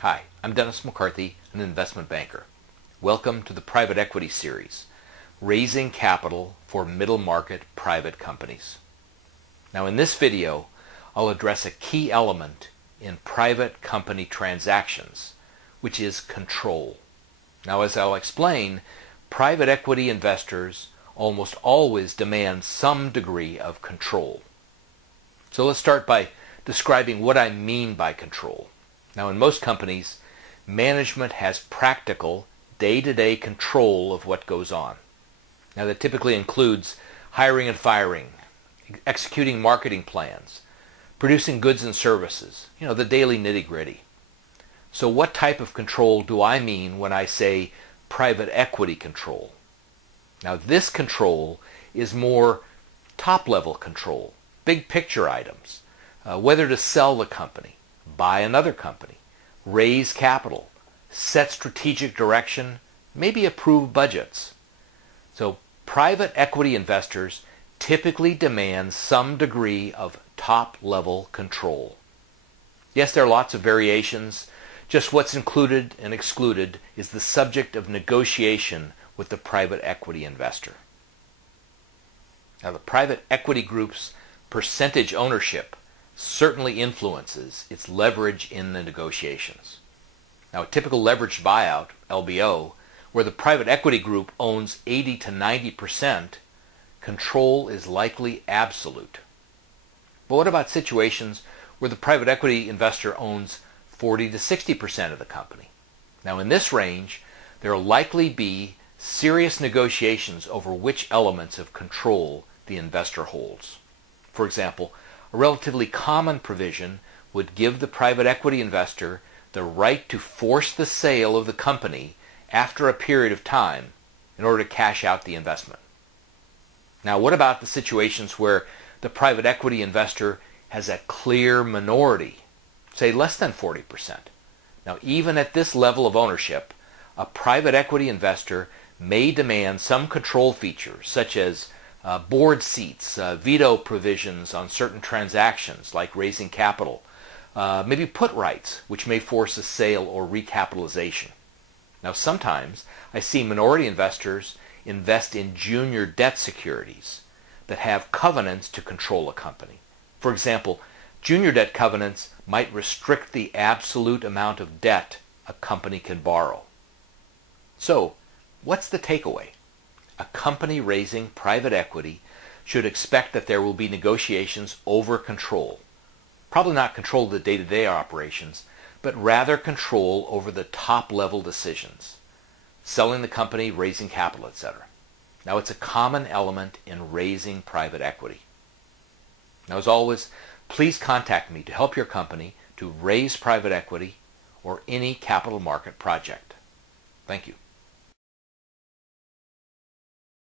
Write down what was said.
Hi, I'm Dennis McCarthy, an investment banker. Welcome to the Private Equity Series, Raising Capital for Middle Market Private Companies. Now in this video, I'll address a key element in private company transactions, which is control. Now as I'll explain, private equity investors almost always demand some degree of control. So let's start by describing what I mean by control. Now in most companies, management has practical, day-to-day control of what goes on. Now that typically includes hiring and firing, executing marketing plans, producing goods and services, the daily nitty-gritty. So what type of control do I mean when I say private equity control? Now this control is more top-level control, big picture items, whether to sell the company, buy another company, raise capital, set strategic direction, maybe approve budgets. So private equity investors typically demand some degree of top-level control. Yes, there are lots of variations. Just what's included and excluded is the subject of negotiation with the private equity investor. Now the private equity group's percentage ownership certainly influences its leverage in the negotiations. Now a typical leveraged buyout, LBO, where the private equity group owns 80 to 90%, control is likely absolute. But what about situations where the private equity investor owns 40 to 60% of the company? Now in this range, there will likely be serious negotiations over which elements of control the investor holds. For example, a relatively common provision would give the private equity investor the right to force the sale of the company after a period of time in order to cash out the investment. Now, what about the situations where the private equity investor has a clear minority, say less than 40%? Now, even at this level of ownership, a private equity investor may demand some control features such as board seats, veto provisions on certain transactions like raising capital, maybe put rights which may force a sale or recapitalization. Now sometimes I see minority investors invest in junior debt securities that have covenants to control a company. For example, junior debt covenants might restrict the absolute amount of debt a company can borrow. So, what's the takeaway? A company raising private equity should expect that there will be negotiations over control. Probably not control of the day-to-day operations, but rather control over the top-level decisions. Selling the company, raising capital, etc. Now it's a common element in raising private equity. Now as always, please contact me to help your company to raise private equity or any capital market project. Thank you.